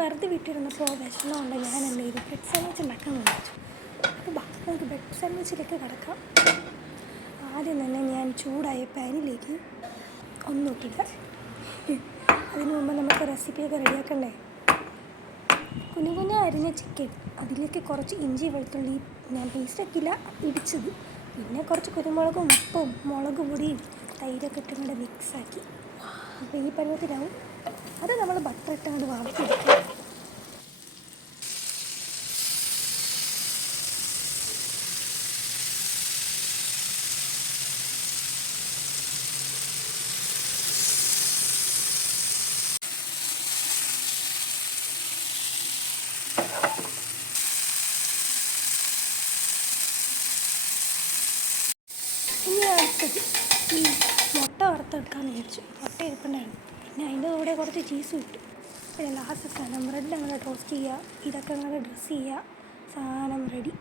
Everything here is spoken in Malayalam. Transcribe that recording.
വെറുതെ വിട്ടിരുന്നപ്പോൾ വിഷമമുണ്ട്. ഞാൻ എന്ത് ചെയ്തു, ബ്രെഡ് സാൻഡ്വിച്ച് ഉണ്ടാക്കാൻ വിളിച്ചു. അപ്പോൾ നമുക്ക് ബ്രെഡ് സാൻഡ്വിച്ചിലേക്ക് കിടക്കാം. ആദ്യം തന്നെ ഞാൻ ചൂടായ പാനിലേക്ക് ഒന്നുമിട്ടില്ല. അതിനു മുമ്പ് നമുക്ക് റെസിപ്പിയൊക്കെ റെഡിയാക്കണ്ടേ. കുഞ്ഞു അരിഞ്ഞ ചിക്കൻ, അതിലേക്ക് കുറച്ച് ഇഞ്ചി വെളുത്തുള്ളി ഞാൻ പേസ്റ്റാക്കിയില്ല, ഇടിച്ചത്, പിന്നെ കുറച്ച് കുരുമുളകും ഉപ്പും മുളക് പൊടിയും തൈരൊക്കെ ഇട്ടുകൊണ്ട് മിക്സാക്കി. അപ്പോൾ ഈ പരുവത്തിലാവും. അത് നമ്മൾ ബട്ടർ ഇട്ടുകൊണ്ട് വാർത്തിയെടുക്കുക. ഇനി അടുത്തത് ഈ മുട്ട വറുത്തെടുക്കാമെന്ന് വിചാരിച്ചു. മുട്ട ഇരിപ്പുണ്ടായിരുന്നു. പിന്നെ അതിൻ്റെ കൂടെ കുറച്ച് ചീസും ഇട്ടു. പിന്നെ ലാസ്റ്റ് സാധനം ബ്രെഡ് അങ്ങനെ ടോസ്റ്റ് ചെയ്യുക, ഇതൊക്കെ അങ്ങനെ ഡ്രസ്സ് ചെയ്യുക. സാധനം റെഡി.